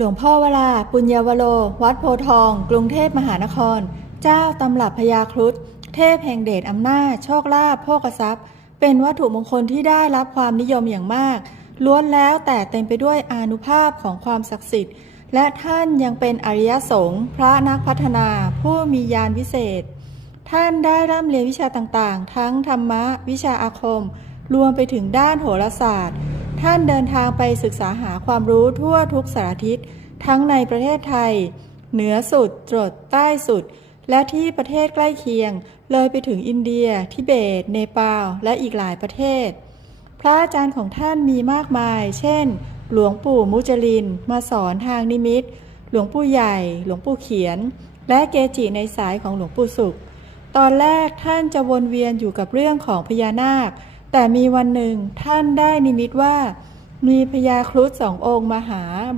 หลวงพ่อเวลา ปุญญาวโรวัดโพทอง กรุงเทพมหานคร เจ้าตำรับพญาครุฑเทพแห่งเดชอำนาจ โชคลาภโภคทรัพย์ เป็นวัตถุมงคลที่ได้รับความนิยมอย่างมาก ล้วนแล้วแต่เต็มไปด้วยอานุภาพของความศักดิ์สิทธิ์ และท่านยังเป็นอริยสงฆ์พระนักพัฒนา ผู้มีญาณวิเศษ ท่านได้ร่ำเรียนวิชาต่างๆ ทั้งธรรมะ วิชาอาคม รวมไปถึงด้านโหราศาสตร์ ท่านเดินทางไปศึกษาหาความรู้ทั่วทุกสารทิศทั้งในประเทศไทย เหนือสุดจรดใต้สุด และที่ประเทศใกล้เคียง เลยไปถึงอินเดีย ทิเบต เนปาล และอีกหลายประเทศ พระอาจารย์ของท่านมีมากมาย เช่น หลวงปู่มุจลิน มาสอนทางนิมิต หลวงปู่ใหญ่ หลวงปู่เขียน และเกจิในสายของหลวงปู่สุข ตอนแรกท่านจะวนเวียนอยู่กับเรื่องของพญานาค แต่มีวันหนึ่งท่านได้นิมิตว่า มีพญาครุฑสององค์มาหาบอก